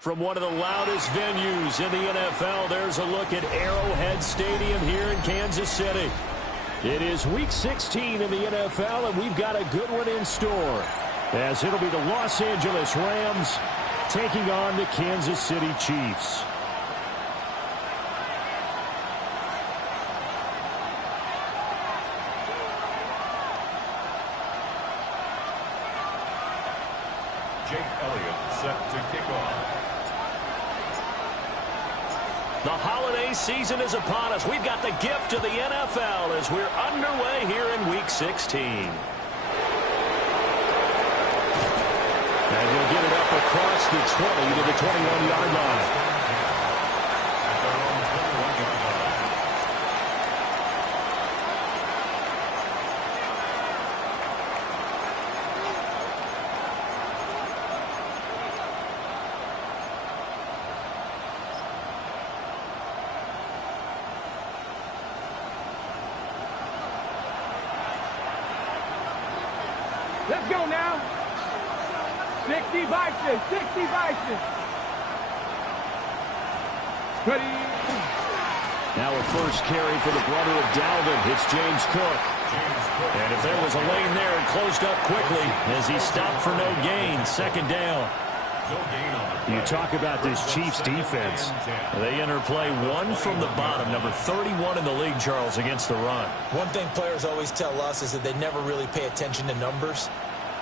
From one of the loudest venues in the NFL, there's a look at Arrowhead Stadium here in Kansas City. It is Week 16 in the NFL, and we've got a good one in store, as it'll be the Los Angeles Rams taking on the Kansas City Chiefs. Jake Elliott set to kick off. The holiday season is upon us. We've got the gift of the NFL as we're underway here in Week 16. And we'll get it up across the 20 to the 21-yard line. Let's go now. 60 Vikings, 60 Vikings. Ready. Now a first carry for the brother of Dalvin. It's James Cook. And if there was a lane there, it closed up quickly as he stopped for no gain. Second down. You talk about this Chiefs defense. They enter play one from the bottom, number 31 in the league, Charles, against the run. One thing players always tell us is that they never really pay attention to numbers.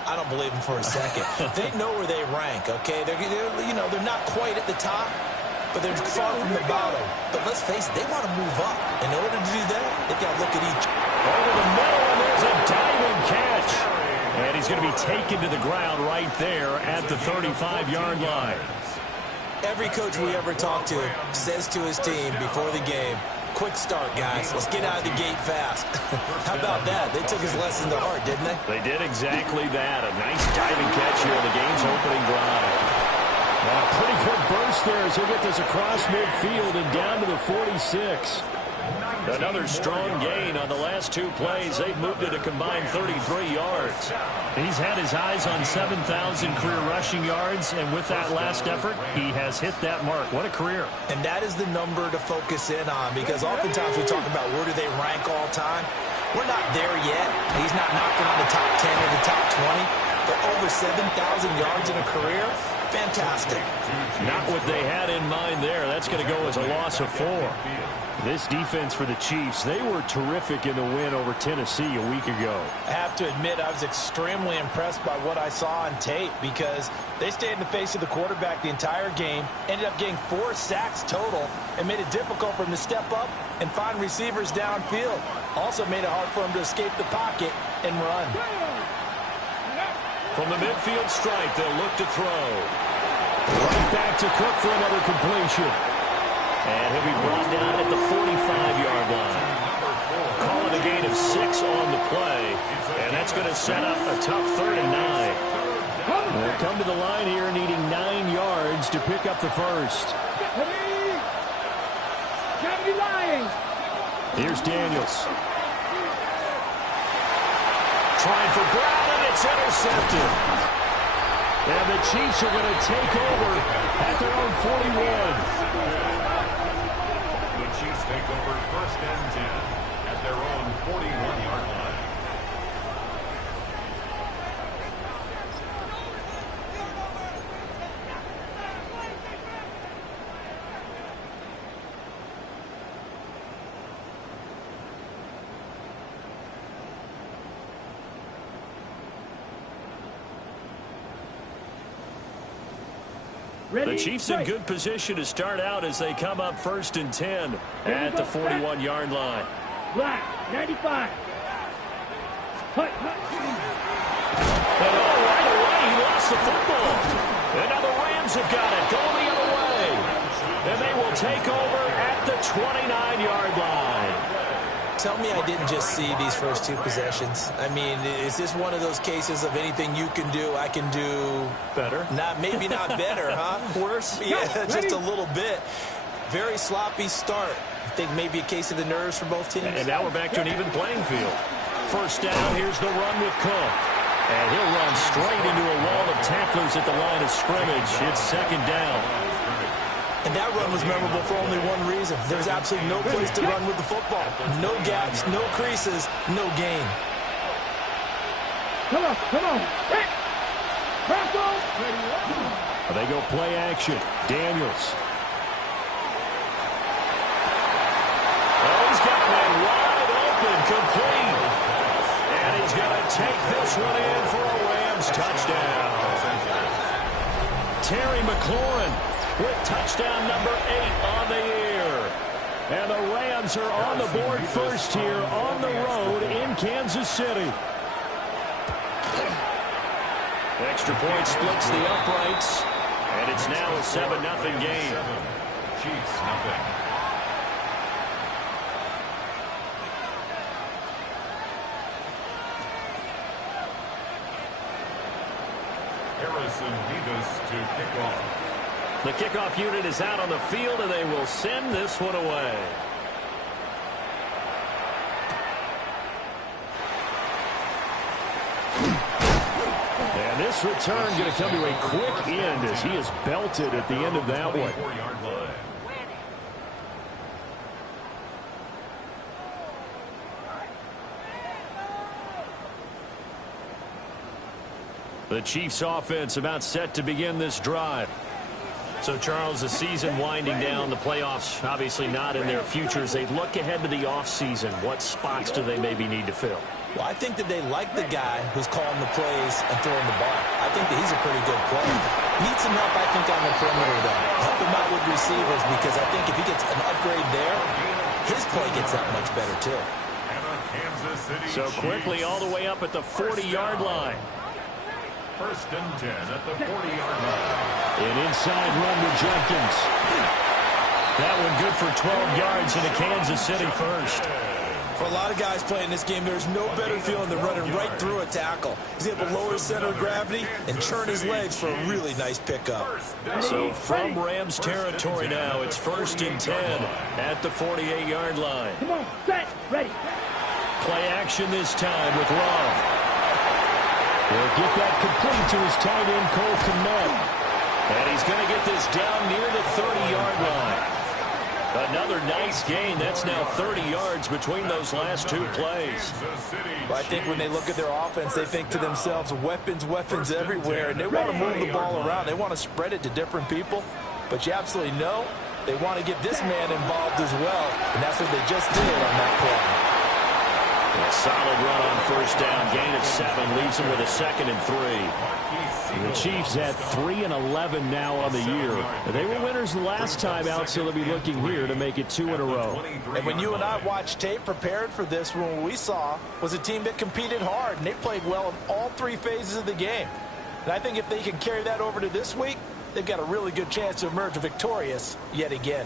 I don't believe them for a second. They know where they rank, okay? They're not quite at the top, but they're far from the bottom. But let's face it, they want to move up. In order to do that, they've got to look at each. Over the middle, and there's a diving catch. And he's going to be taken to the ground right there at the 35-yard line. Every coach we ever talk to says to his team before the game, quick start, guys. Let's get out of the gate fast. How about that? They took his lesson to heart, didn't they? They did exactly that. A nice diving catch here in the game's opening drive. A pretty good burst there as he'll get this across midfield and down to the 46. Another strong gain on the last two plays. They've moved it a combined 33 yards. He's had his eyes on 7,000 career rushing yards, and with that last effort, he has hit that mark. What a career. And that is the number to focus in on, because oftentimes we talk about where do they rank all time. We're not there yet. He's not knocking on the top 10 or the top 20, but over 7,000 yards in a career, fantastic. Not what they had in mind there. That's going to go as a loss of 4. This defense for the Chiefs, they were terrific in the win over Tennessee a week ago. I have to admit, I was extremely impressed by what I saw on tape, because they stayed in the face of the quarterback the entire game, ended up getting 4 sacks total, and made it difficult for him to step up and find receivers downfield. Also made it hard for him to escape the pocket and run. From the midfield stripe, they'll look to throw. Right back to Cook for another completion. And he'll be brought down at the 45-yard line. Calling a gain of 6 on the play. And that's going to set up a tough 3rd and 9. They'll come to the line here needing 9 yards to pick up the first. Here's Daniels. Trying for Brown, and it's intercepted. And the Chiefs are going to take over at their own 41. Chiefs take over 1st and 10 at their own 41-yard line. The Chiefs in good position to start out as they come up 1st and 10 at the 41-yard line. Black, 95. And right away, he lost the football. And now the Rams have got it, going the other way. And they will take over at the 29-yard line. Tell me I didn't just see these first 2 possessions. I mean, is this one of those cases of anything you can do, I can do better? Maybe not better, huh? Worse? Yeah, just a little bit. Very sloppy start. I think maybe a case of the nerves for both teams. And now we're back to an even playing field. First down, here's the run with Cook. And he'll run straight into a wall of tacklers at the line of scrimmage. It's second down. And that run was memorable for only one reason. There's absolutely no place to run with the football. No gaps, no creases, no gain. Come on, come on. They go play action. Daniels. Oh, he's got a man wide open, complete. And he's going to take this one in for a Rams touchdown. Terry McLaurin with touchdown number 8 on the year. And the Rams are on the board first here on the road in Kansas City. Extra point splits the uprights, and it's now a 7-0 game. Chiefs nothing. Harrison Davis to kick off. The kickoff unit is out on the field, and they will send this one away. And this return going to come to a quick end as he is belted at the end of that one. The Chiefs offense about set to begin this drive. So, Charles, the season winding down, the playoffs obviously not in their future. As they look ahead to the offseason, what spots do they maybe need to fill? Well, I think that they like the guy who's calling the plays and throwing the ball. I think that he's a pretty good player. Needs some help, I think, on the perimeter, though. Help him out with receivers, because I think if he gets an upgrade there, his play gets that much better, too. So quickly all the way up at the 40-yard line. First and 10 at the 40-yard line. An inside run to Jenkins. That one good for 12 yards into Kansas City first. For a lot of guys playing this game, there's no better feeling than running right through a tackle. He's able to lower his center of gravity and turn his legs for a really nice pickup. So from Rams territory now, it's first and 10 at the 48-yard line. Come on, set, ready. Play action this time with Love. He'll get that complete to his tight end, Cole Kmet. And he's going to get this down near the 30-yard line. Another nice gain. That's now 30 yards between those last two plays. Well, I think when they look at their offense, they think to themselves, weapons, weapons everywhere. And they want to move the ball around. They want to spread it to different people. But you absolutely know they want to get this man involved as well. And that's what they just did on that play. A solid run on first down. Gain of 7 leaves him with a 2nd and 3. The Chiefs at 3-11 now on the year. They were winners the last time out, so they'll be looking here to make it 2 in a row. And when you and I watched tape prepared for this, what we saw was a team that competed hard, and they played well in all 3 phases of the game. And I think if they can carry that over to this week, they've got a really good chance to emerge victorious yet again.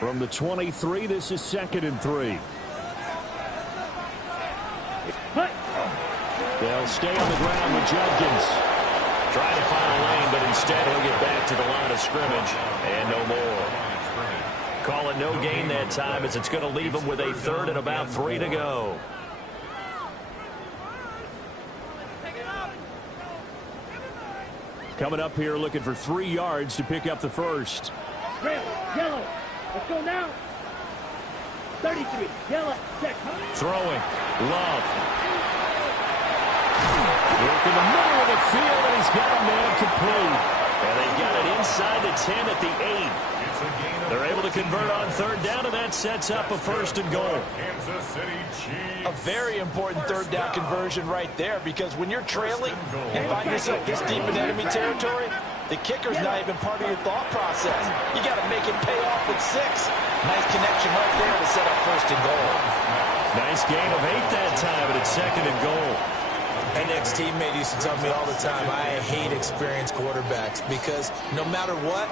From the 23, this is 2nd and 3. They'll stay on the ground with Jenkins. Trying to find a lane, but instead he'll get back to the line of scrimmage. And no more. Call it no gain that time, as it's going to leave him with a 3rd and about 3 to go. Coming up here looking for 3 yards to pick up the first. Red, yellow. Let's go now. 33, yellow, check. Throwing. Love. Work in the middle of the field, and he's got a man complete. And they've got it inside the 10 at the 8. They're able to convert on 3rd down, and that sets up a 1st and goal. A very important 3rd down conversion right there, because when you're trailing and find yourself this deep in enemy territory, the kicker's not even part of your thought process. You got to make it pay off with 6. Nice connection right there to set up 1st and goal. Nice gain of 8 that time, and it's 2nd and goal. An ex-teammate used to tell me all the time, I hate experienced quarterbacks, because no matter what,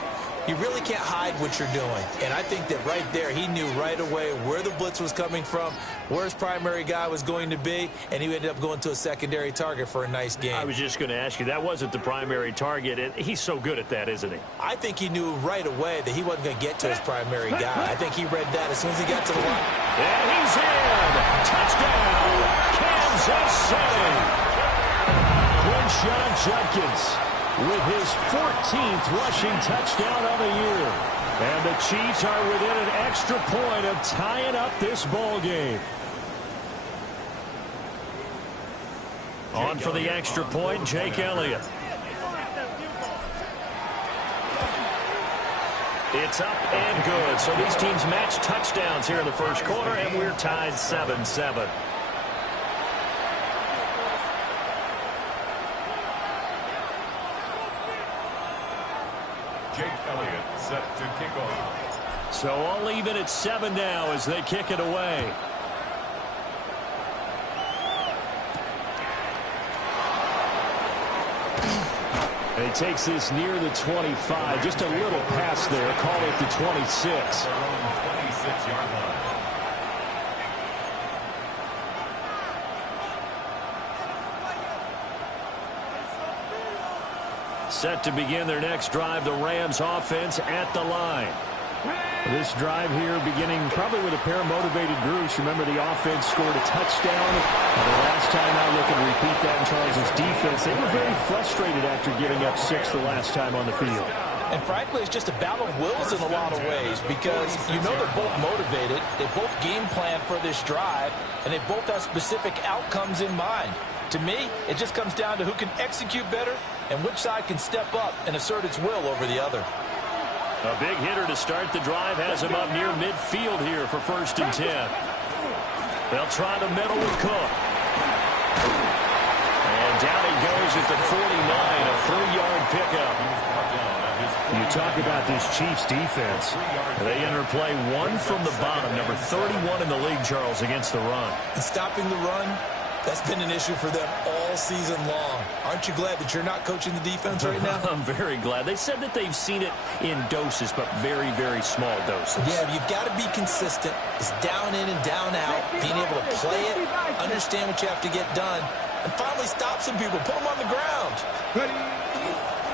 you really can't hide what you're doing. And I think that right there, he knew right away where the blitz was coming from, where his primary guy was going to be, and he ended up going to a secondary target for a nice game. I was just going to ask you, that wasn't the primary target, and he's so good at that, isn't he? I think he knew right away that he wasn't going to get to his primary guy. I think he read that as soon as he got to the line. And he's in! Touchdown, Kansas City! Watkins with his 14th rushing touchdown of the year. And the Chiefs are within an extra point of tying up this ball game. On for the extra point, Jake Elliott. It's up and good. So these teams match touchdowns here in the first quarter, and we're tied 7-7. Jake Elliott set to kick off. So all even at 7 now as they kick it away. And he takes this near the 25. Just a little pass there. Call it the 26. Their own 26-yard line. Set to begin their next drive, the Rams offense at the line. This drive here beginning probably with a pair of motivated groups. Remember, the offense scored a touchdown. The last time out, look and repeat that in Charles' defense. They were very frustrated after giving up 6 the last time on the field. And frankly, it's just a battle of wills in a lot of ways because you know they're both motivated. They both game plan for this drive, and they both have specific outcomes in mind. To me, it just comes down to who can execute better and which side can step up and assert its will over the other. A big hitter to start the drive has him up near midfield here for 1st and 10. They'll try the middle with Cook. And down he goes at the 49, a 3-yard pickup. You talk about this Chiefs defense. They enter play 1 from the bottom, number 31 in the league, Charles, against the run. And stopping the run, that's been an issue for them all season long. Aren't you glad that you're not coaching the defense right now? I'm very glad. They said that they've seen it in doses, but very, very small doses. Yeah, you've got to be consistent. It's down in and down out. Being able to play it, understand what you have to get done, and finally stop some people. Put them on the ground.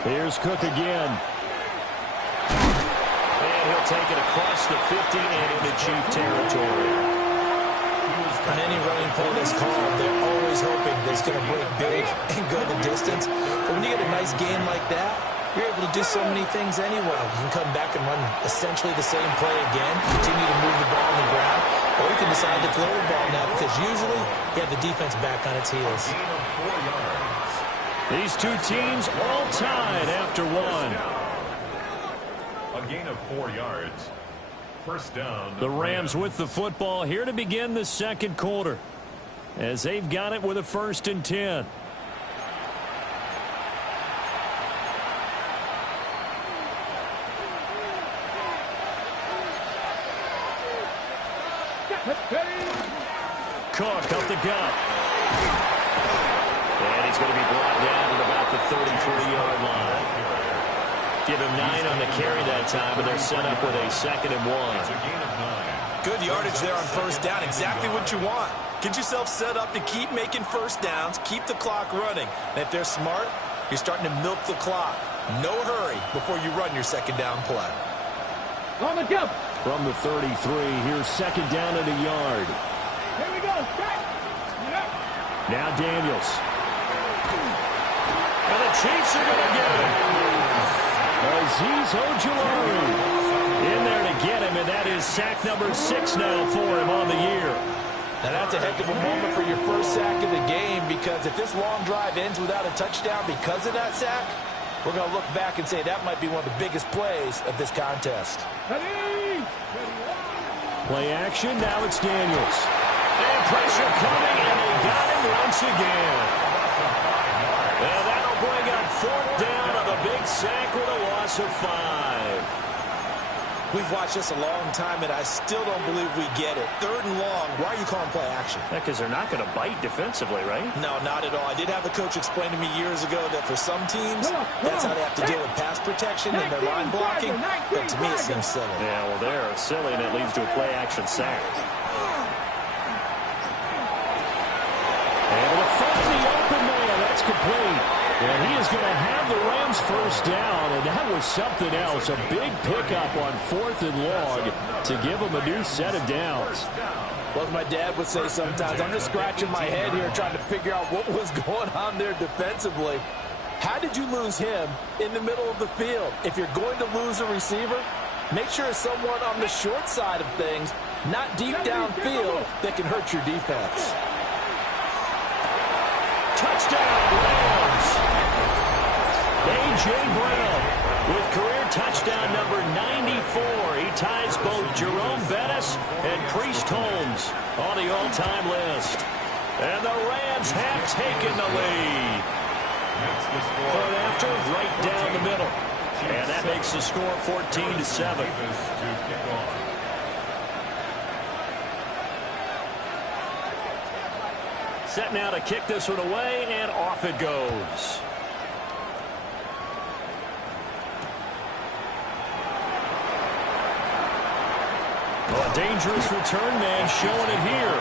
Here's Cook again. And he'll take it across the 50 and into Chief territory. On any running play that's called, they're always hoping that it's going to break big and go the distance. But when you get a nice game like that, you're able to do so many things anyway. You can come back and run essentially the same play again, continue to move the ball on the ground, or you can decide to throw the ball now because usually you have the defense back on its heels. These two teams all tied after 1. A gain of 4 yards. First down. The Rams with the football here to begin the second quarter as they've got it with a 1st and 10. Cook up the gut. And he's going to be brought down at about the 33-yard line. Give him 9 on the carry that time, and they're set up with a 2nd and 1. Good yardage there on 1st down. Exactly what you want. Get yourself set up to keep making 1st downs, keep the clock running. And if they're smart, you're starting to milk the clock. No hurry before you run your 2nd down play. On the jump. From the 33, here's 2nd down and a yard. Here we go. Now Daniels. And the Chiefs are going to get him. Azeez Ojulari in there to get him, and that is sack number 6 now for him on the year. Now that's a heck of a moment for your first sack of the game because if this long drive ends without a touchdown because of that sack, we're going to look back and say that might be one of the biggest plays of this contest. Play action, now it's Daniels. And pressure coming, and they got him once again. And that'll bring up 4th down of a big sack with a loss of 5. We've watched this a long time, and I still don't believe we get it. 3rd and long, why are you calling play action? Yeah, because they're not going to bite defensively, right? No, not at all. I did have a coach explain to me years ago that for some teams, that's how they have to deal with pass protection and their line blocking. But to me, it seems silly. Yeah, well, they're silly, and it leads to a play action sack. And with a foot in the open man, that's complete. And he is going to have the Rams 1st down, and that was something else. A big pickup on 4th and long to give them a new set of downs. Well, as my dad would say sometimes, I'm just scratching my head here trying to figure out what was going on there defensively. How did you lose him in the middle of the field? If you're going to lose a receiver, make sure it's someone on the short side of things, not deep downfield, that can hurt your defense. Touchdown, Rams! A.J. Brown with career touchdown number 94. He ties both Jerome Bettis and Priest Holmes on the all-time list. And the Rams have taken the lead. But after, right down the middle. And that makes the score 14-7. Set now to kick this one away, and off it goes. Oh, a dangerous return man showing it here.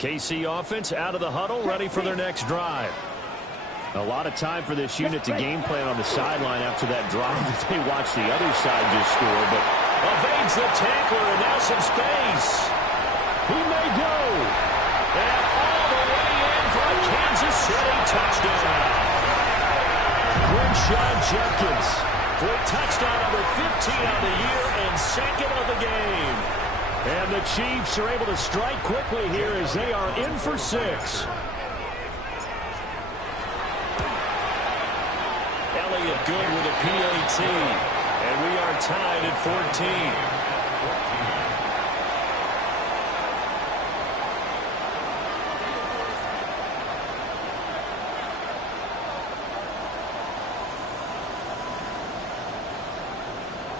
KC offense out of the huddle, ready for their next drive. A lot of time for this unit to game plan on the sideline after that drive that they watched the other side just score, but evades the tackler, and now some space. He may go. And all the way in for a Kansas City touchdown. Crenshaw Jenkins for touchdown number 15 on the year and second of the game. And the Chiefs are able to strike quickly here as they are in for 6. Elliott good with a PAT. And we are tied at 14.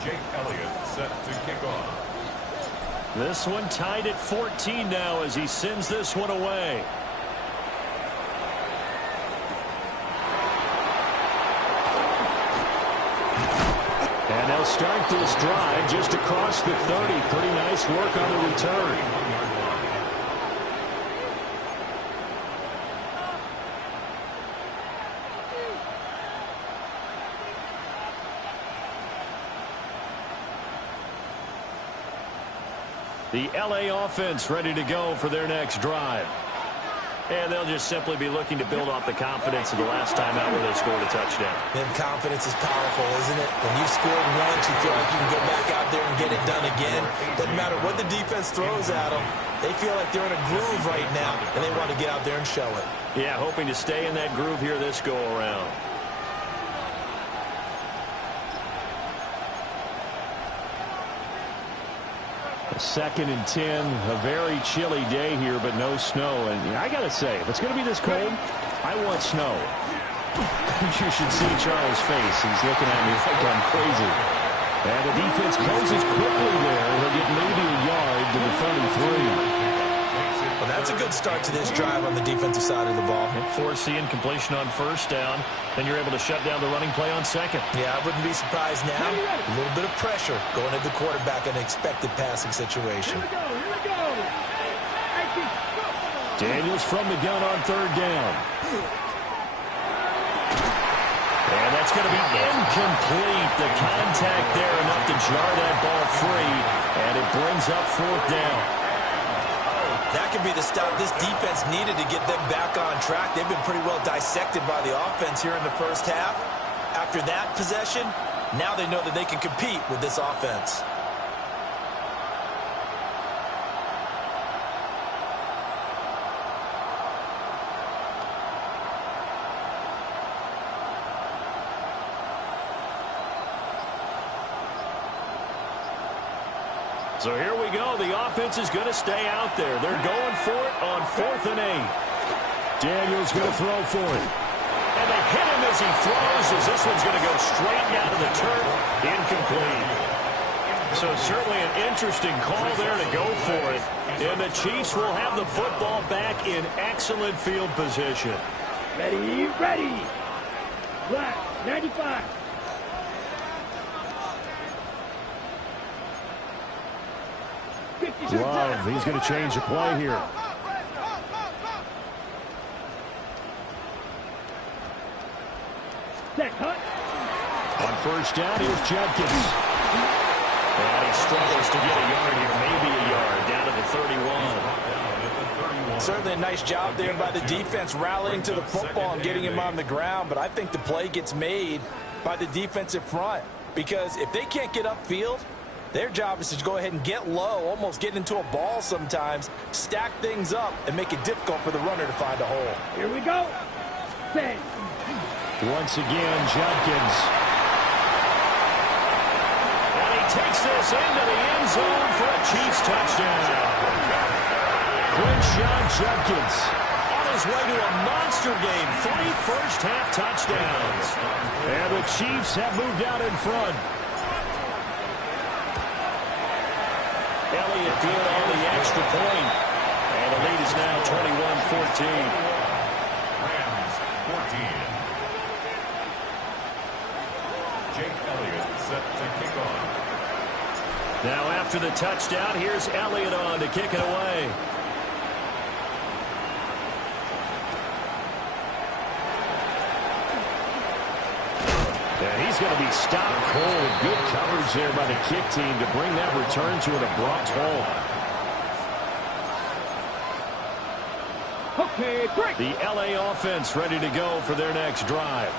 Jake Elliott set to kick off. This one tied at 14 now as he sends this one away. And they'll start this drive just across the 30. Pretty nice work on the return. The LA offense ready to go for their next drive. And they'll just simply be looking to build off the confidence of the last time out where they scored a touchdown. And confidence is powerful, isn't it? When you've scored once, you feel like you can go back out there and get it done again. Doesn't matter what the defense throws at them. They feel like they're in a groove right now, and they want to get out there and show it. Yeah, hoping to stay in that groove here this go-around. Second and 10, a very chilly day here, but no snow. And I got to say, if it's going to be this cold, I want snow. You should see Charles' face. He's looking at me like I'm crazy. And the defense closes quickly there. He'll get maybe a yard to the 33. Well, that's a good start to this drive on the defensive side of the ball. Forcing completion on first down. Then you're able to shut down the running play on second. Yeah, I wouldn't be surprised now. A little bit of pressure going at the quarterback in an expected passing situation. Here we go. Daniels from the gun on third down. And that's going to be incomplete. The contact there enough to jar that ball free. And it brings up fourth down. That could be the stop this defense needed to get them back on track. They've been pretty well dissected by the offense here in the first half. After that possession, now they know that they can compete with this offense. So here we go. The offense is going to stay out there. They're going for it on 4th and 8. Daniels going to throw for it. And they hit him as he throws, as this one's going to go straight down to the turf. Incomplete. So certainly an interesting call there to go for it. And the Chiefs will have the football back in excellent field position. Ready, ready. Black, 95. Love, he's going to change the play here. On first down, here's Judkins. And he struggles to get a yard here, maybe a yard, down to the 31. Certainly a nice job there by the defense rallying to the football and getting him on the ground, but I think the play gets made by the defensive front because if they can't get upfield, their job is to go ahead and get low, almost get into a ball sometimes, stack things up, and make it difficult for the runner to find a hole. Here we go. Set. Once again, Judkins. And he takes this into the end zone for a Chiefs touchdown. Crenshaw Judkins on his way to a monster game. 3 first-half touchdowns. And the Chiefs have moved out in front. Elliott good on the extra point. And the lead is now 21-14. Rams 14. Jake Elliott set to kick off. Now after the touchdown, here's Elliott on to kick it away. And he's going to be stopped cold. Good coverage there by the kick team to bring that return to an abrupt halt. Okay, break. The LA offense ready to go for their next drive.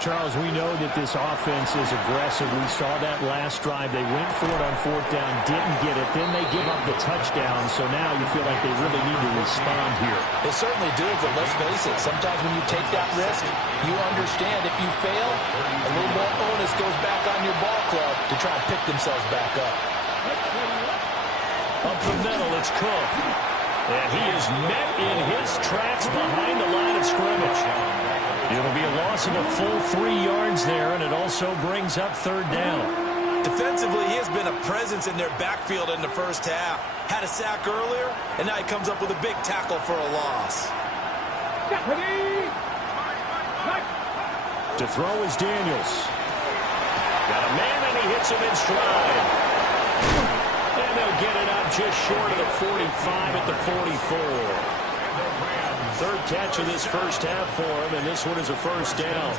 Charles, we know that this offense is aggressive. We saw that last drive. They went for it on fourth down, didn't get it. Then they give up the touchdown. So now you feel like they really need to respond here. They certainly do, but let's face it. Sometimes when you take that risk, you understand if you fail, a little more onus goes back on your ball club to try and pick themselves back up. Up the middle, it's Cook. And he is met in his tracks behind the line of scrimmage. It'll be a loss of a full 3 yards there, and it also brings up third down. Defensively, he has been a presence in their backfield in the first half. Had a sack earlier, and now he comes up with a big tackle for a loss. To throw is Daniels. Got a man, and he hits him in stride. And they'll get it out just short of the 45 at the 44. Third catch of this first half for him, and this one is a first down.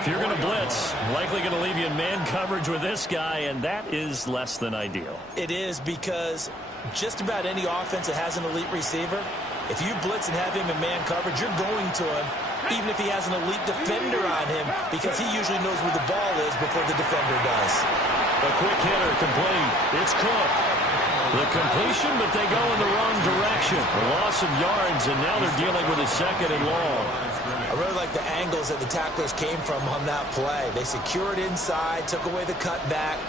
If you're going to blitz, likely going to leave you in man coverage with this guy, and that is less than ideal. It is because just about any offense that has an elite receiver, if you blitz and have him in man coverage, you're going to him, even if he has an elite defender on him, because he usually knows where the ball is before the defender does. A quick hitter complete. It's Cook. The completion, but they go in the wrong direction. A loss of yards, and now they're dealing with a second and long. I really like the angles that the tacklers came from on that play. They secured inside, took away the cutback.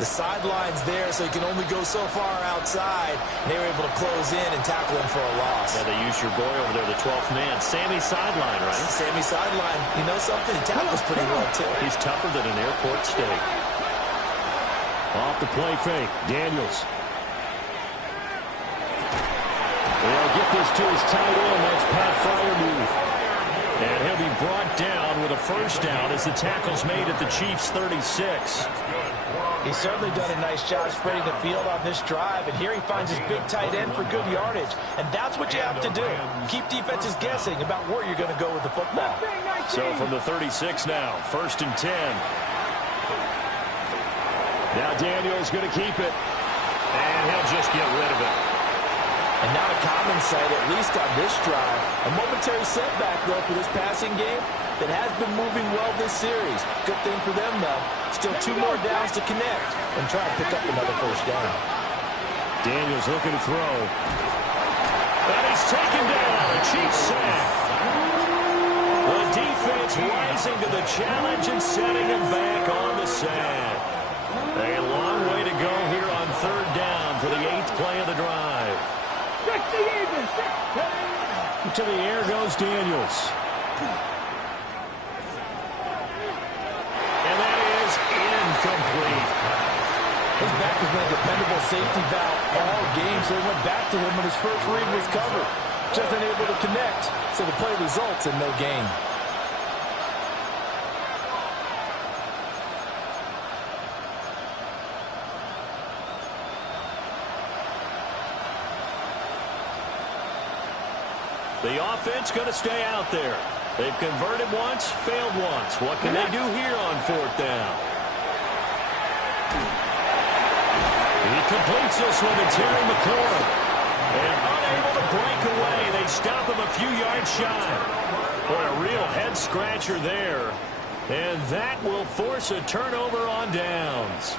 The sideline's there, so he can only go so far outside. And they were able to close in and tackle him for a loss. Yeah, they used your boy over there, the 12th man. Sammy Sideline, right? Sammy Sideline. You know something? He tackles pretty well, too. He's tougher than an airport steak. Off the play fake. Daniels. They'll get this to his tight end. That's Pat Freiermuth. And he'll be brought down with a first down as the tackle's made at the Chiefs' 36. He's certainly done a nice job spreading the field on this drive, and here he finds his big tight end for good yardage. And that's what you have to do. Keep defenses guessing about where you're going to go with the football. So from the 36 now, 1st and 10. Now Daniel's going to keep it. And he'll just get rid of it. And not a common sight, at least on this drive. A momentary setback, though, for this passing game that has been moving well this series. Good thing for them, though. Still 2 more downs to connect and try to pick up another first down. Daniels looking to throw. And he's taken down. A Chiefs sack. The defense rising to the challenge and setting him back on the sack. A long way to go here on third down for the 8th play of the drive. To the air goes Daniels. And that is incomplete. His back has been a dependable safety valve all game, so he went back to him when his first read was covered. Just unable to connect, so the play results in no gain. The offense going to stay out there. They've converted once, failed once. What can they do here on 4th down? He completes this one to Terry McLaurin. And unable to break away, they stop him a few yards shy. Boy, a real head-scratcher there. And that will force a turnover on downs.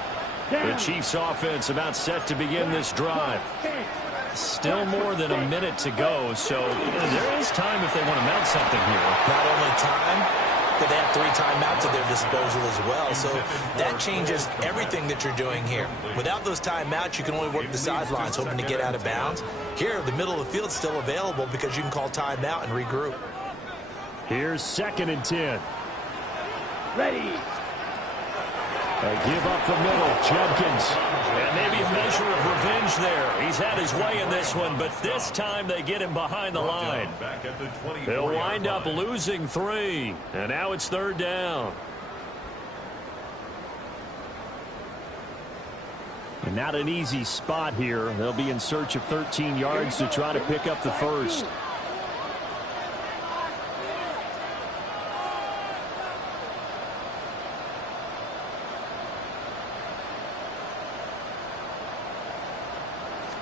The Chiefs' offense about set to begin this drive. Still more than a minute to go, so there is time if they want to mount something here. Not only time, but they have 3 timeouts at their disposal as well. So that changes everything that you're doing here. Without those timeouts, you can only work the sidelines, hoping to get out of bounds. Here, the middle of the field is still available because you can call timeout and regroup. Here's 2nd and 10. Ready. Give up the middle, Judkins. And maybe a measure of revenge there. He's had his way in this one, but this time they get him behind the line. They'll wind up losing 3, and now it's 3rd down. And not an easy spot here. They'll be in search of 13 yards to try to pick up the first.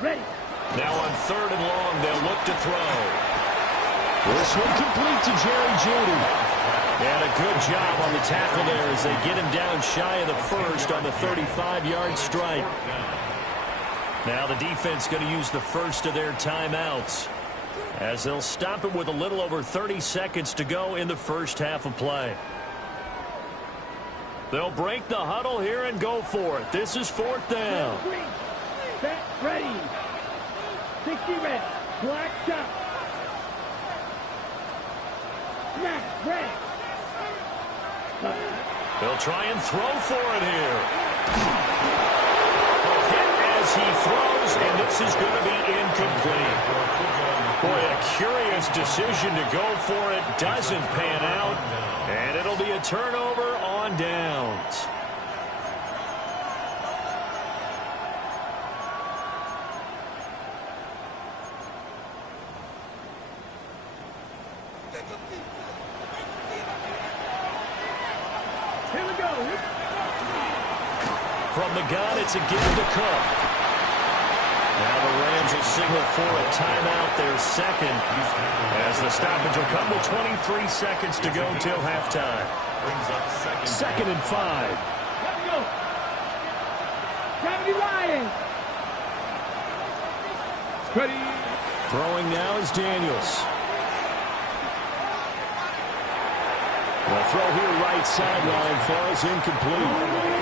Ready. Now on 3rd and long, they'll look to throw. This one complete to Jerry Jeudy. And a good job on the tackle there as they get him down shy of the first on the 35-yard strike. Now the defense going to use the first of their timeouts as they'll stop it with a little over 30 seconds to go in the first half of play. They'll break the huddle here and go for it. This is 4th down. Set, ready. 60 ready. Black shot. Snap, ready. They'll try and throw for it here. Hit as he throws, and this is going to be incomplete. Boy, a curious decision to go for it. Doesn't pan out, and it'll be a turnover on downs. Here we go. From the gun, it's a give to Cook. Now the Rams will signal for a timeout, their 2nd, as the stoppage will come with 23 seconds to go till halftime. 2nd and 5. Let me go. Gravity Lions. Ready. Throwing now is Daniels. The throw here right sideline falls incomplete.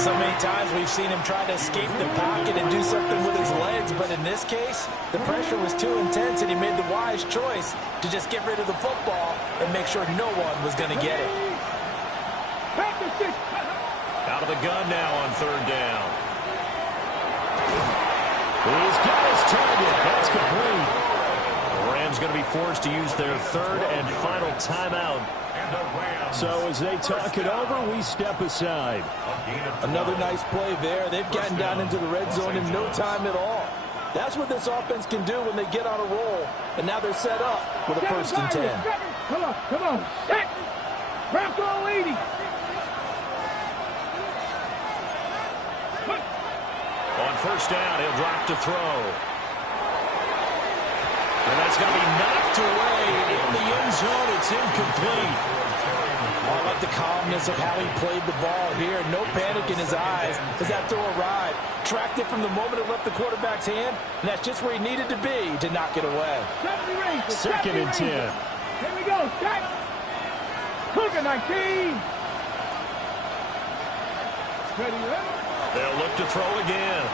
So many times we've seen him try to escape the pocket and do something with his legs, but in this case, the pressure was too intense and he made the wise choice to just get rid of the football and make sure no one was going to get it. Out of the gun now on 3rd down. He's got his target. That's complete. The Rams going to be forced to use their 3rd and final timeout. So as they talk it over, we step aside. Another nice play there. They've gotten down into the red zone in no time at all. That's what this offense can do when they get on a roll. And now they're set up with a 1st and 10. Come on, come on. Set. Bronco 80. On 1st down, he'll drop to throw. And that's going to be knocked away in the end zone. It's incomplete. I like the calmness of how he played the ball here. No panic in his eyes as that throw arrived. Tracked it from the moment it left the quarterback's hand, and that's just where he needed to be to knock it away. 2nd and 10. Here we go. Set. Cougar 19. Ready, ready. They'll look to throw again.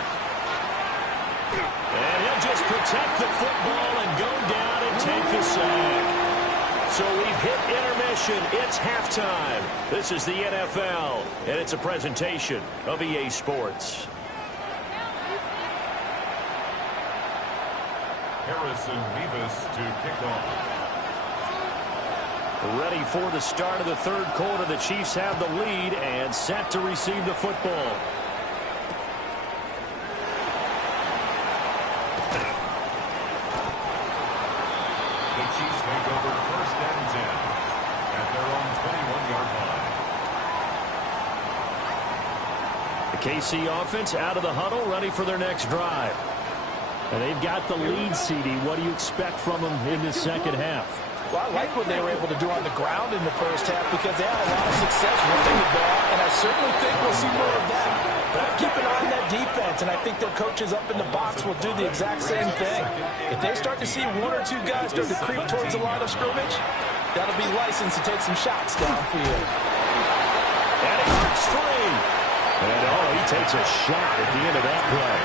And he'll just protect the football and go down and take the sack. So we've hit intermission. It's halftime. This is the NFL, and it's a presentation of EA Sports. Harrison Beavis to kick off. Ready for the start of the 3rd quarter. The Chiefs have the lead and set to receive the football. The KC offense out of the huddle, ready for their next drive. And they've got the lead, CD. What do you expect from them in the second half? Well, I like what they were able to do on the ground in the first half because they had a lot of success running the ball, and I certainly think we'll see more of that. But I keep an eye on that defense, and I think their coaches up in the box will do the exact same thing. If they start to see one or two guys start to creep towards the line of scrimmage, that'll be licensed to take some shots downfield. And he works free. And, he takes a shot at the end of that play.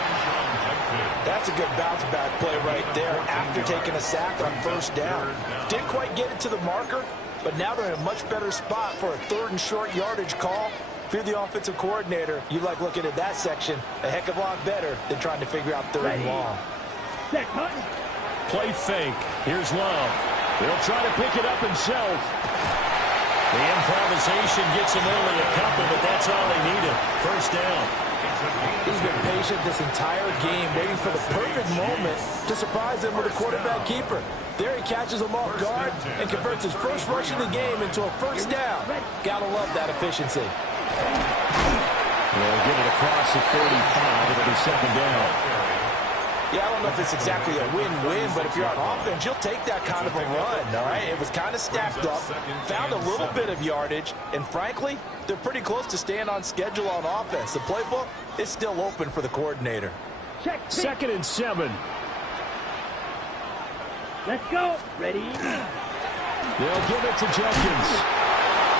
That's a good bounce-back play right there after taking a sack on first down. Didn't quite get it to the marker, but now they're in a much better spot for a 3rd and short yardage call. If you're the offensive coordinator, you like looking at that section a heck of a lot better than trying to figure out 3rd and long. Play fake. Here's Love. He'll try to pick it up himself. The improvisation gets him only a couple, but that's all they needed. First down. He's been patient this entire game, waiting for the perfect moment to surprise them with a quarterback keeper. There he catches him off guard and converts his first rush of the game into a first down. Gotta love that efficiency. They'll get it across the 45. It'll be second down. Yeah, I don't know if it's exactly a win-win, but if you're on offense, you'll take that kind of a run, all right? It was kind of stacked up, found a little bit of yardage, and frankly, they're pretty close to staying on schedule on offense. The playbook is still open for the coordinator. Second and 7. Let's go. Ready? They'll give it to Jenkins.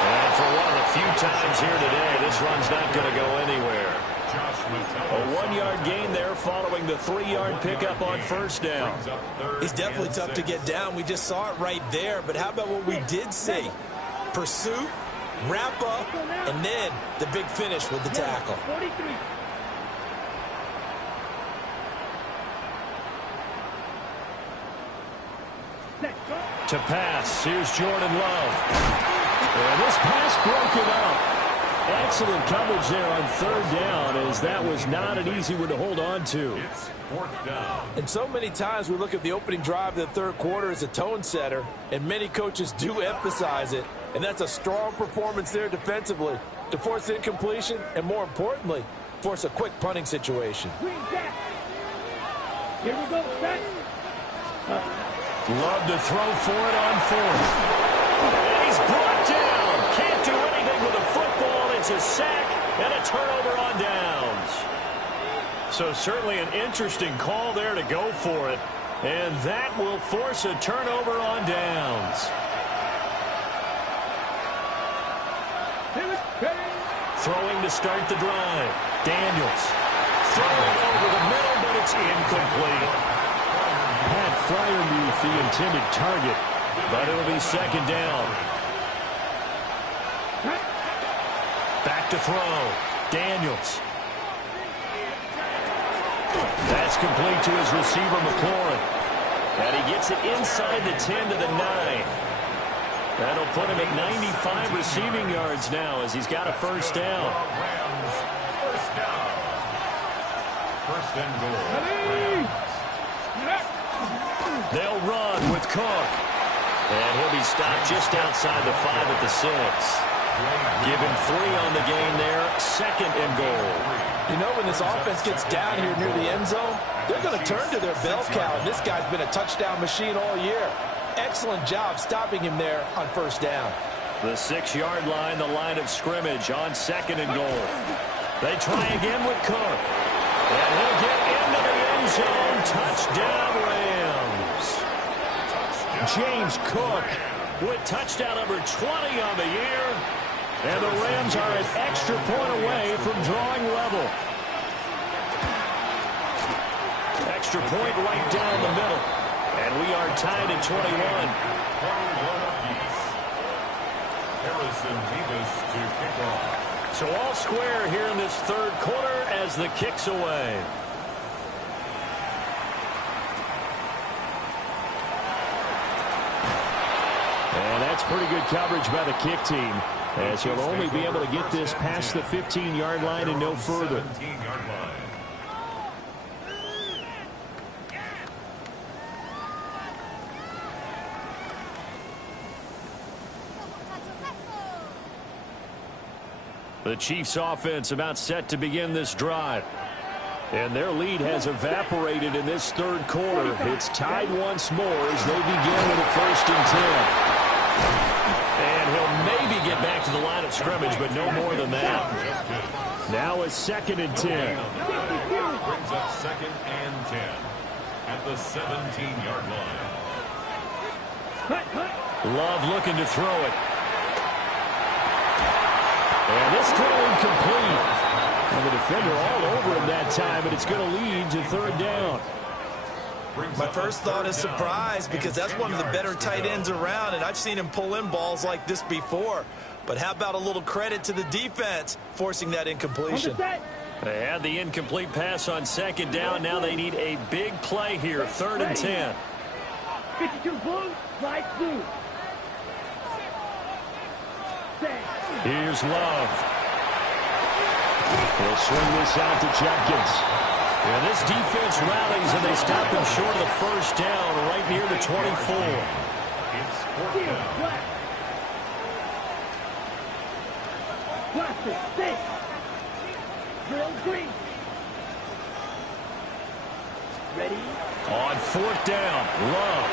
And for one of the few times here today, this run's not going to go anywhere. A 1-yard gain there following the 3-yard pickup on first down. He's definitely tough to get down. We just saw it right there. But how about what we did see? Pursuit, wrap up, and then the big finish with the tackle. 43. To pass, here's Jordan Love. And this pass broken up. Excellent coverage there on 3rd down, as that was not an easy one to hold on to. It's 4th down. And so many times we look at the opening drive of the 3rd quarter as a tone setter, and many coaches do emphasize it. And that's a strong performance there defensively to force incompletion and, more importantly, force a quick punting situation. Here we go, set. Love to throw for it on 4th. And he's brought down. Can't do anything with a football. It's a sack and a turnover on downs. So certainly an interesting call there to go for it. And that will force a turnover on downs. Throwing to start the drive. Daniels. Throwing over the middle, but it's incomplete. Pat Fryermuth the intended target, but it'll be second down. Back to throw. Daniels. That's complete to his receiver, McLaurin. And he gets it inside the 10 to the 9. That'll put him at 95 receiving yards now as he's got a first down. Rams, first down. First and goal. They'll run with Cook. And he'll be stopped just outside the 5 at the 6. Give him 3 on the game there. Second and goal. You know, when this offense gets down here near the end zone, they're going to turn to their bell cow. And this guy's been a touchdown machine all year. Excellent job stopping him there on first down. The 6-yard line, the line of scrimmage on second and goal. They try again with Cook. And he'll get into the end zone. Touchdown, Rams. James Cook with touchdown number 20 on the year. And the Rams are an extra point away from drawing level. Extra point right down the middle. And we are tied at 21. Harrison Davis to kick off. So all square here in this 3rd quarter as the kick's away. And that's pretty good coverage by the kick team, as he'll only be able to get this past the 15-yard line and no further. 17-yard line. The Chiefs offense about set to begin this drive. And their lead has evaporated in this third quarter. It's tied once more as they begin with a 1st and 10. And he'll maybe get back to the line of scrimmage, but no more than that. Now a 2nd and 10. Brings up 2nd and 10 at the 17-yard line. Love looking to throw it. And this throw incomplete. And the defender all over him that time, but it's going to lead to 3rd down. My first thought is surprise, because that's one of the better tight ends around, and I've seen him pull in balls like this before. But how about a little credit to the defense forcing that incompletion? They had the incomplete pass on 2nd down. Now they need a big play here, 3rd and 10. 52 blue, slide blue. Here's Love. He'll swing this out to Jenkins. And this defense rallies, and they stop him short of the 1st down right near the 24. It's 4th down. Plastic, six. Drill green. Ready? On 4th down, Love.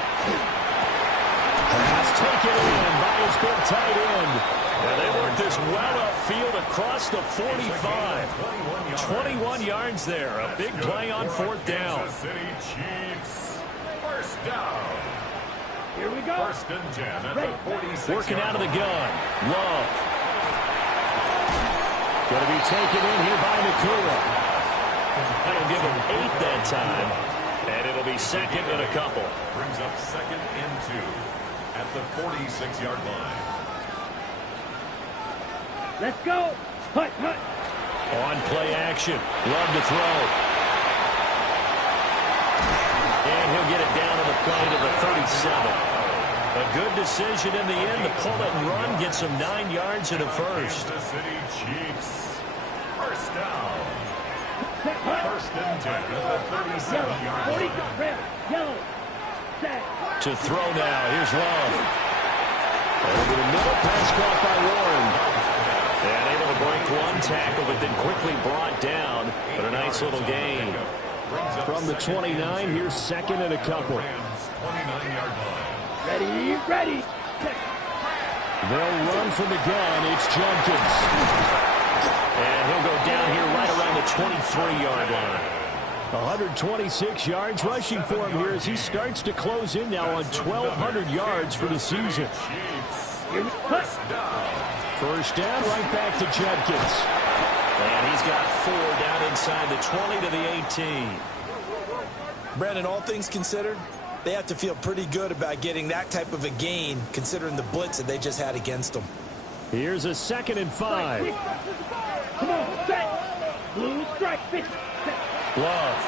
Pass taken in by his big tight end. And they work this well upfield across the 45. 21 yards there. A big play on 4th down. Kansas City Chiefs. 1st down. Here we go. 1st and 10 at the 46. Working out of the gun. Love. Going to be taken in here by Nakua. That'll give him 8 that time. And it'll be 2nd and a couple. Brings up 2nd and 2 at the 46-yard line. Let's go. Hut, hut. On play action. Love to throw. And he'll get it down to the play to the 37. A good decision in the end to pull it and run. Gets him 9 yards and a 1st. Kansas City Chiefs. 1st down. 1st and 10 at the 37-yard line. Red, yellow, set. To throw now. Here's Love. Over the middle. Pass caught by Warren. And able to break one tackle, but then quickly brought down. But a nice little gain. From the 29, here's 2nd and a couple. 29-yard line. Ready, ready. They'll run from the gun. It's Jenkins. And he'll go down here right around the 23-yard line. 126 yards rushing for him here as he starts to close in now on 1,200 yards for the season. First down, right back to Jenkins. And he's got 4 down inside the 20 to the 18. Brandon, all things considered, they have to feel pretty good about getting that type of a gain, considering the blitz that they just had against them. Here's a 2nd and 5. Come on, set. Blue strike, fit. Love.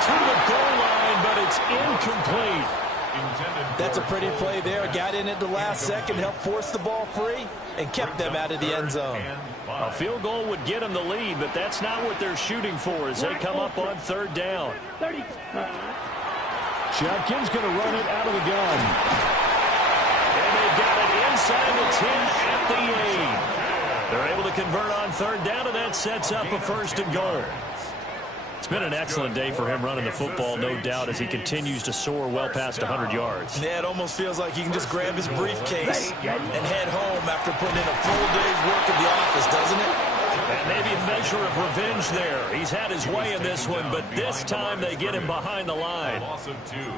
To the goal line, but it's incomplete. That's a pretty play there. Got in at the last second, helped force the ball free, and kept them out of the end zone. A field goal would get them the lead, but that's not what they're shooting for as they come up on 3rd down. Jenkins going to run it out of the gun. And they've got it inside the 10 at the 8. They're able to convert on 3rd down, and that sets up a 1st and goal. It's been an excellent day for him running the football, no doubt, as he continues to soar well past 100 yards. Yeah, it almost feels like he can just grab his briefcase and head home after putting in a full day's work at the office, doesn't it? And maybe a measure of revenge there. He's had his way in this one, but this time they get him behind the line.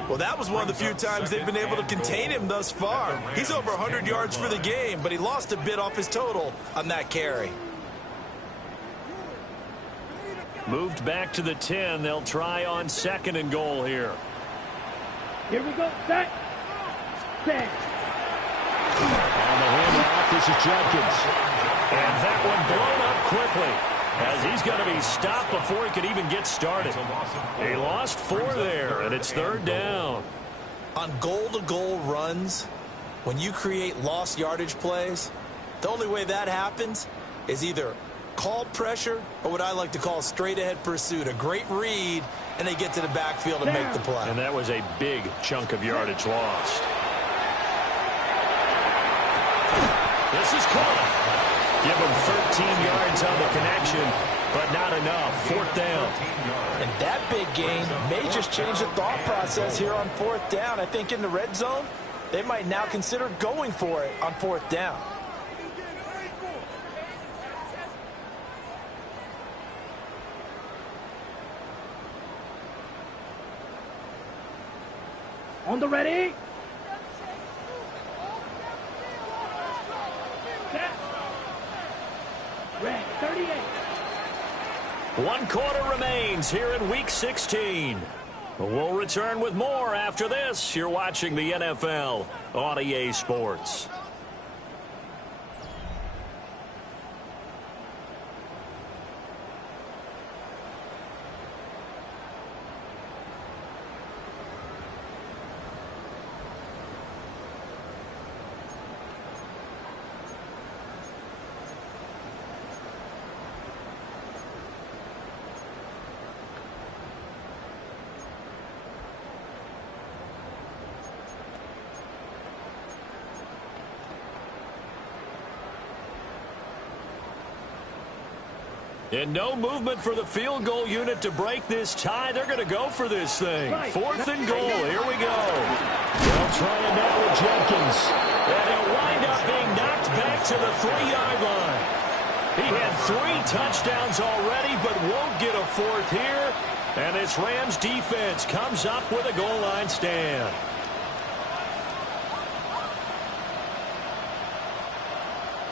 Well, that was one of the few times they've been able to contain him thus far. He's over 100 yards for the game, but he lost a bit off his total on that carry. Moved back to the 10. They'll try on 2nd and goal here. Here we go. Set. Set. On the handoff, this is Jenkins. And that one blown up quickly as he's going to be stopped before he could even get started. He lost 4 there, and it's 3rd down. On goal-to-goal runs, when you create lost yardage plays, the only way that happens is either called pressure or what I like to call straight-ahead pursuit. A great read, and they get to the backfield and make the play. And that was a big chunk of yardage lost. This is caught. Give him 13 yards on the connection, but not enough. Fourth down. And that big gain may just change the thought process here on fourth down. I think in the red zone, they might now consider going for it on fourth down. On the ready. Set. Red 38. 1 quarter remains here in Week 16. We'll return with more after this. You're watching the NFL on EA Sports. And no movement for the field goal unit to break this tie. They're going to go for this thing. 4th and goal. Here we go. They'll try it now with Jenkins. And he'll wind up being knocked back to the 3-yard line. He had 3 touchdowns already, but won't get a 4th here. And this Rams defense comes up with a goal line stand.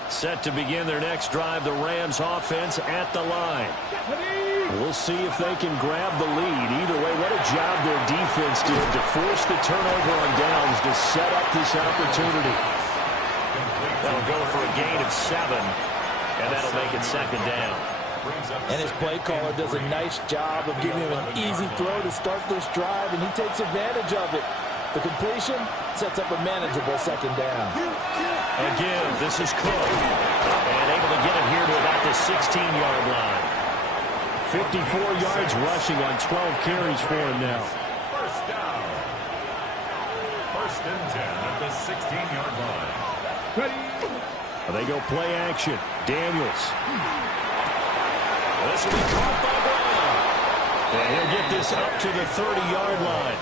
Set to begin their next drive, the Rams offense at the line. We'll see if they can grab the lead. Either way, what a job their defense did to force the turnover on downs to set up this opportunity. That'll go for a gain of 7, and that'll make it 2nd down. And his play caller does a nice job of giving him an easy throw to start this drive, and he takes advantage of it. The completion sets up a manageable 2nd down. Again, this is Cook. And able to get it here to about the 16-yard line. 54 yards rushing on 12 carries for him now. First down. 1st and 10 at the 16-yard line. Ready. They go play action. Daniels. This will be caught by Brown. And he'll get this up to the 30-yard line.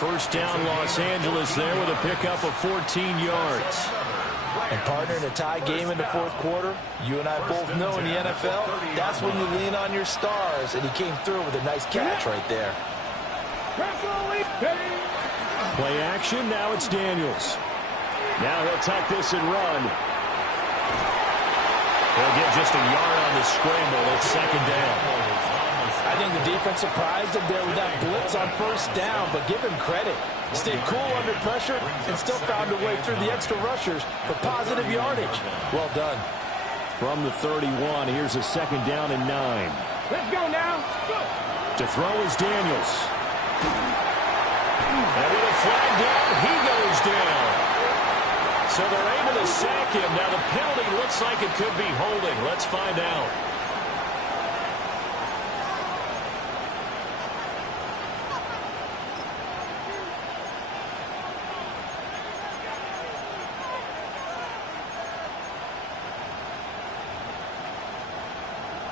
First down, Los Angeles there with a pickup of 14 yards. And partner, in a tie game in the 4th quarter, you and I both know in the NFL, that's when you lean on your stars, and he came through with a nice catch right there. Play action, now it's Daniels. Now he'll tuck this and run. He'll get just a yard on the scramble. It's 2nd down. I think the defense surprised him there with that blitz on 1st down, but give him credit. Stayed cool under pressure and still found a way through the extra rushers for positive yardage. Well done. From the 31, here's a 2nd down and 9. Let's go now. Go. To throw is Daniels. And with a flag down, he goes down. So they're able to sack him. Now the penalty looks like it could be holding. Let's find out.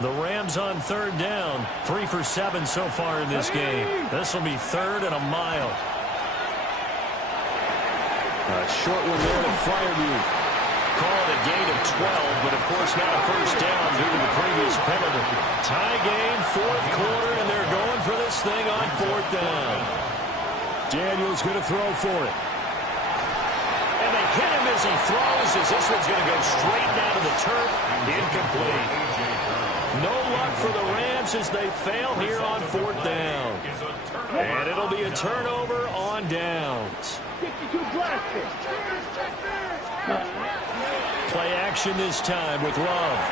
The Rams on 3rd down. 3 for 7 so far in this game. This will be 3rd and a mile. A short one there to Freiermuth. Call it a gain of 12, but of course not a first down due to the previous penalty. Tie game, 4th quarter, and they're going for this thing on 4th down. Daniels going to throw for it. And they hit him as he throws, as this one's going to go straight down to the turf. Incomplete. No luck for the Rams as they fail here on 4th down. And it'll be a turnover on downs. Play action this time with Love.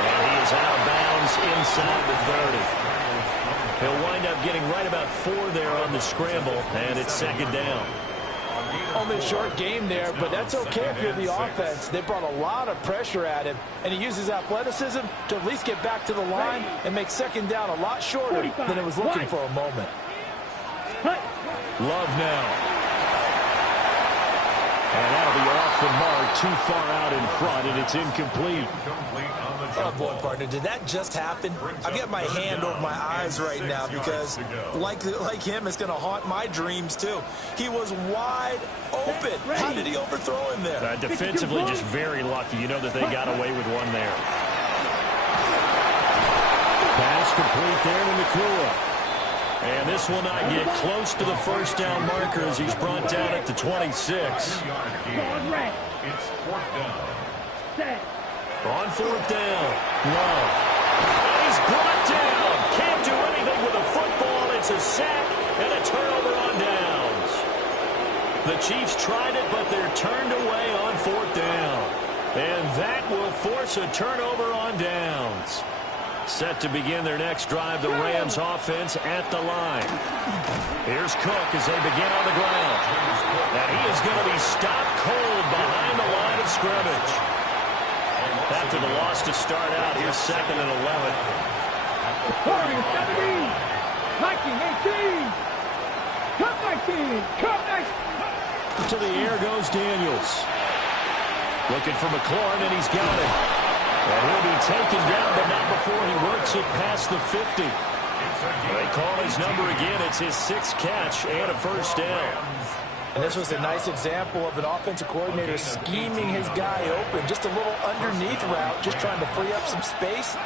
And he is out of bounds inside the 30. He'll wind up getting right about 4 there on the scramble, and it's 2nd down. Only a short game there, but that's okay if you're the offense. They brought a lot of pressure at him, and he uses athleticism to at least get back to the line and make 2nd down a lot shorter than it was looking for a moment. Love now. And that'll be off off the mark, too far out in front, and it's incomplete. Oh, boy, partner, did that just happen? I've got my hand over my eyes right now because, like him, it's going to haunt my dreams, too. He was wide open. How did he overthrow him there? Defensively, just very lucky. You know that they got away with one there. Pass complete there to Nakua. And this will not get close to the first down marker as he's brought down at the 26. It's fourth down. On fourth down, Love. And he's brought down. Can't do anything with a football. It's a sack and a turnover on downs. The Chiefs tried it, but they're turned away on fourth down. And that will force a turnover on downs. Set to begin their next drive, the Rams offense at the line. Here's Cook as they begin on the ground. And he is going to be stopped cold behind the line of scrimmage. After the loss to start out, here's 2nd and 11. 18. Cut 19. Cut 19. To the air goes Daniels. Looking for McLaurin, and he's got it. And he'll be taken down, but not before he works it past the 50. They call his number again. It's his 6th catch and a first down. And this was a nice example of an offensive coordinator scheming his guy open. Just a little underneath route, just trying to free up some space,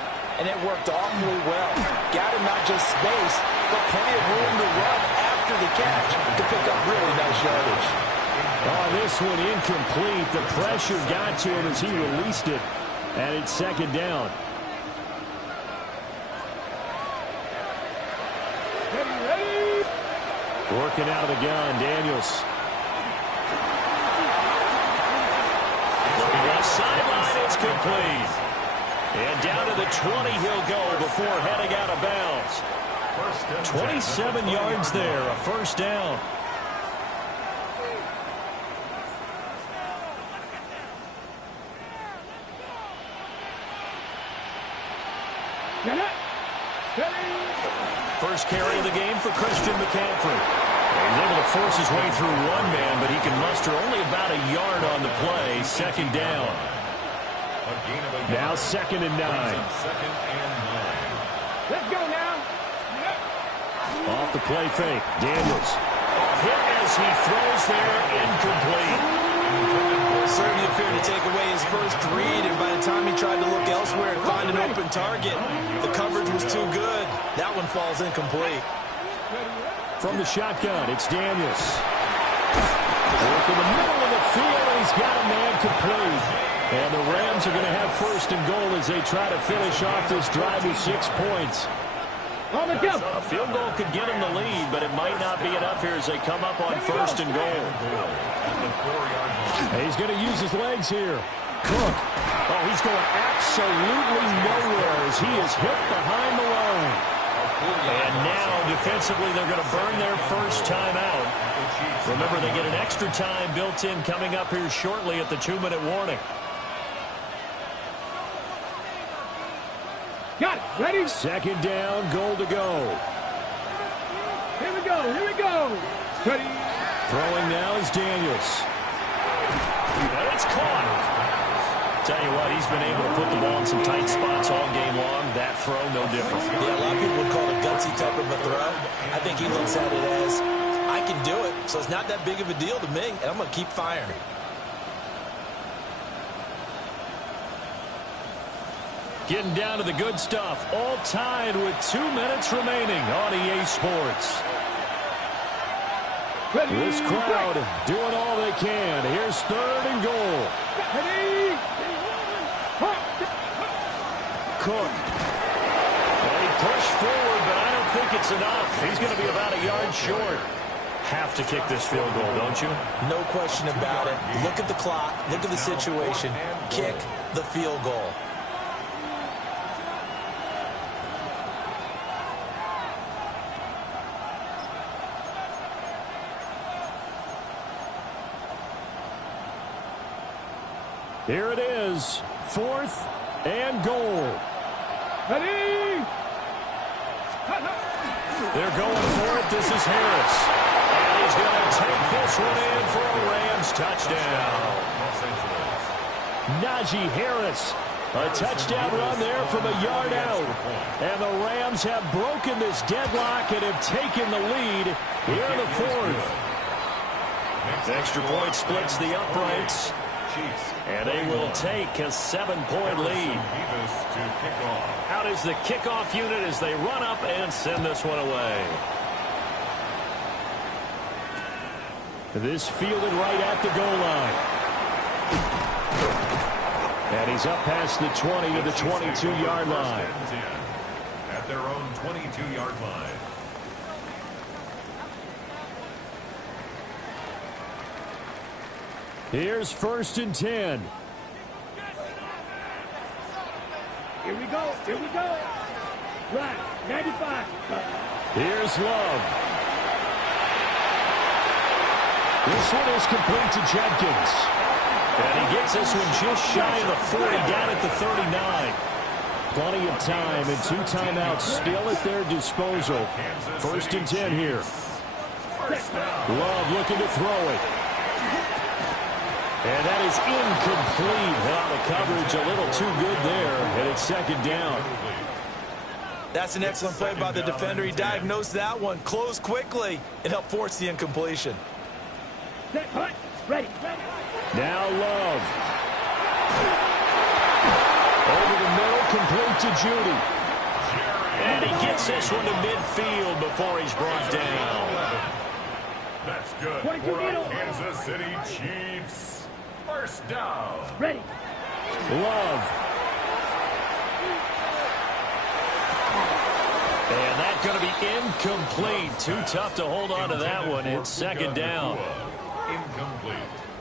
and it worked awfully well. Got him not just space, but plenty of room to run after the catch to pick up really nice yardage. Oh, this one incomplete. The pressure got to him as he released it. And it's 2nd down. Working out of the gun, Daniels. Looking left sideline, it's complete. And down to the 20 he'll go before heading out of bounds. 27 yards there, a first down. First carry of the game for Christian McCaffrey. He's able to force his way through one man, but he can muster only about a yard on the play. 2nd down. Now 2nd and 9. Let's go now. Off the play fake. Daniels. Hit as he throws there, incomplete. Certainly appeared to take away his first read, and by the time he tried to look elsewhere and find an open target, the coverage was too good. That one falls incomplete. From the shotgun, it's Daniels. Work in the middle of the field, and he's got a man complete. And the Rams are going to have 1st and goal as they try to finish off this drive with 6 points. A field goal could get him the lead, but it might not be enough here as they come up on 1st and goal. He's going to use his legs here. Cook. Oh, he's going absolutely nowhere as he is hit behind the line. And now, defensively, they're going to burn their first time out. Remember, they get an extra time built in coming up here shortly at the 2-minute warning. Got it. Ready? 2nd down, goal to go. Here we go. Here we go. Ready. Throwing now is Daniels. And it's caught. Tell you what, he's been able to put the ball in some tight spots all game long. That throw, no different. Yeah, a lot of people would call it a gutsy type of a throw. I think he looks at it as, I can do it, so it's not that big of a deal to me, and I'm going to keep firing. Getting down to the good stuff. All tied with 2 minutes remaining on EA Sports. This crowd doing all they can. Here's 3rd and goal. Cook. And he pushed forward, but I don't think it's enough. He's going to be about a yard short. Have to kick this field goal, don't you? No question about it. Look at the clock. Look at the situation. Kick the field goal. Here it is, 4th and goal. Ready? They're going for it. This is Harris. And his is going to take this one in for a Rams touchdown. Najee Harris, a touchdown run there from a yard out. And the Rams have broken this deadlock and have taken the lead here in the fourth. Extra point splits the uprights. And they will take a 7-point lead. Out is the kickoff unit as they run up and send this one away. This fielded right at the goal line. And he's up past the 20 to the 22-yard line. At their own 22-yard line. Here's 1st and 10. Here we go. Here we go. Right. 95. Here's Love. This one is complete to Jenkins. And he gets this one just shy of the 40, down at the 39. Plenty of time and 2 timeouts still at their disposal. 1st and 10 here. Love looking to throw it. And that is incomplete. Well, the coverage a little too good there, and it's 2nd down. That's an excellent play by the defender. He diagnosed that one, closed quickly, and helped force the incompletion. Ready. Now Love. Over the middle, complete to Judy. And he gets this one to midfield before he's brought down. That's good for our Kansas City Chiefs. 1st down. Ready. Love. And that's going to be incomplete. Too tough to hold on to that one. It's 2nd down. Incomplete.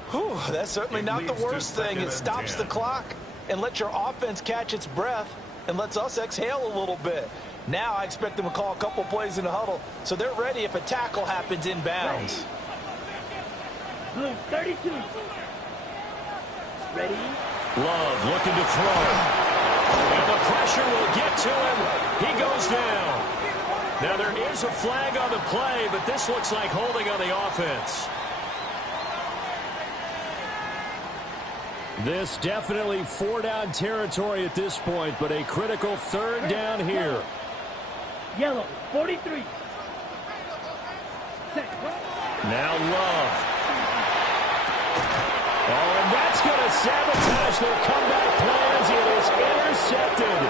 Whew, that's certainly not the worst thing. It stops the clock and lets your offense catch its breath and lets us exhale a little bit. Now I expect them to call a couple plays in the huddle so they're ready if a tackle happens inbounds. Blue 32. Ready. Love looking to throw. And the pressure will get to him. He goes down. Now there is a flag on the play, but this looks like holding on the offense. This definitely 4-down territory at this point, but a critical 3rd down here. Yellow 43. Now Love. Oh, and that's going to sabotage their comeback plans. It is intercepted.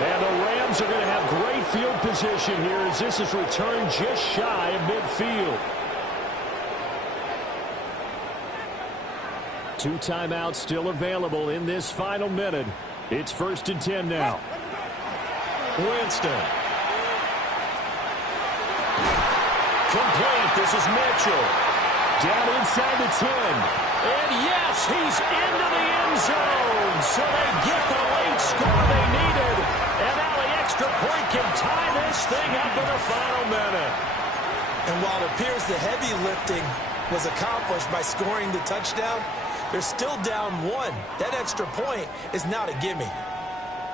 And the Rams are going to have great field position here as this is returned just shy of midfield. 2 timeouts still available in this final minute. It's 1st and 10 now. Winston. Complete. This is Mitchell. Down inside the 10. And yes, he's into the end zone. So they get the late score they needed. And now the extra point can tie this thing up in the final minute. And while it appears the heavy lifting was accomplished by scoring the touchdown, they're still down 1. That extra point is not a gimme.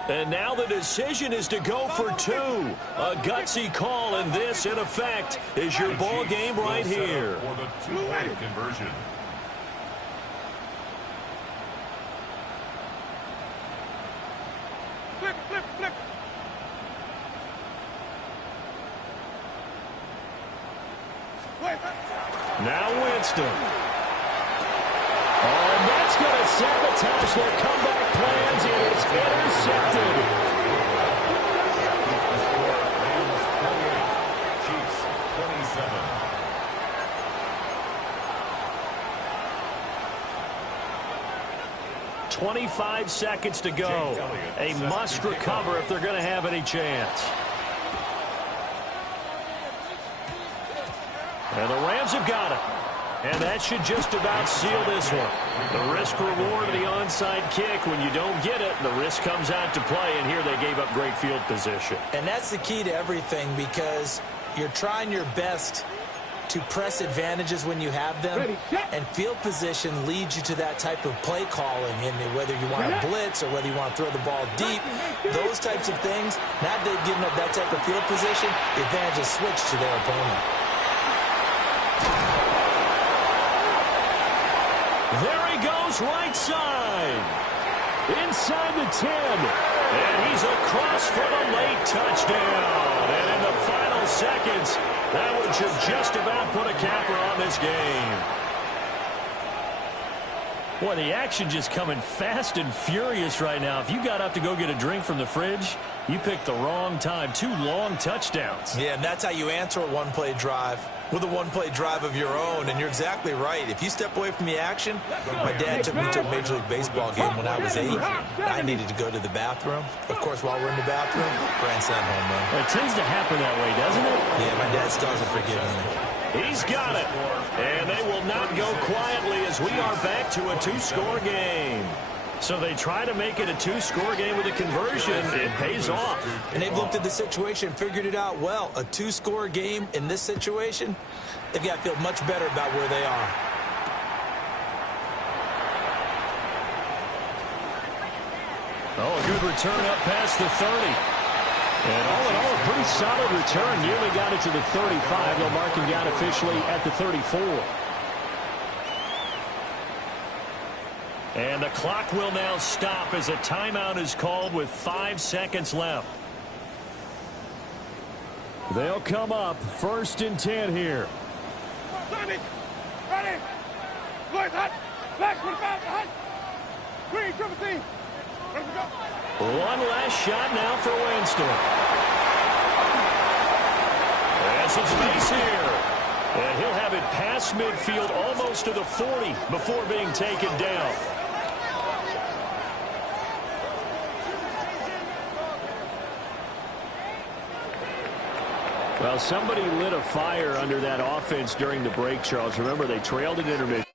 And now the decision is to go for 2. A gutsy call, and this, in effect, is your ball game right here. For the 2-point conversion. Flip. Now Winston. Oh, and that's going to sabotage their comeback plans. It is intercepted. Chiefs 27. 25 seconds to go. A must recover if they're going to have any chance. And the Rams have got it. And that should just about seal this one. The risk-reward of the onside kick. When you don't get it, the risk comes out to play. And here they gave up great field position. And that's the key to everything, because you're trying your best to press advantages when you have them. And field position leads you to that type of play calling. And whether you want to blitz or whether you want to throw the ball deep, those types of things, now they've given up that type of field position, the advantage is switched to their opponent. There he goes, right side. Inside the 10. And he's across for the late touchdown. And in the final seconds, that one should just about put a capper on this game. Boy, the action just coming fast and furious right now. If you got up to go get a drink from the fridge, you picked the wrong time. 2 long touchdowns. Yeah, and that's how you answer a one-play drive with a one-play drive of your own. And you're exactly right. If you step away from the action, my dad took me to a Major League Baseball game when I was 8. I needed to go to the bathroom. Of course, while we're in the bathroom, grand slam home run. It tends to happen that way, doesn't it? Yeah, my dad still hasn't forgiven me. He's got it. And they will not go quietly as we are back to a 2-score game. So they try to make it a 2-score game with a conversion. It pays off. And they've looked at the situation, figured it out well. A 2-score game in this situation, they've got to feel much better about where they are. Oh, a good return up past the 30. And all in all, a pretty solid return. Nearly got it to the 35. They'll mark him down officially at the 34. And the clock will now stop as a timeout is called with 5 seconds left. They'll come up 1st and 10 here. Ready. Boys, hot. Black, put it back. Hot. Green, triple team. Ready to go. One last shot now for Winston. And some space here. And he'll have it past midfield almost to the 40 before being taken down. Well, somebody lit a fire under that offense during the break, Charles. Remember, they trailed at intermission.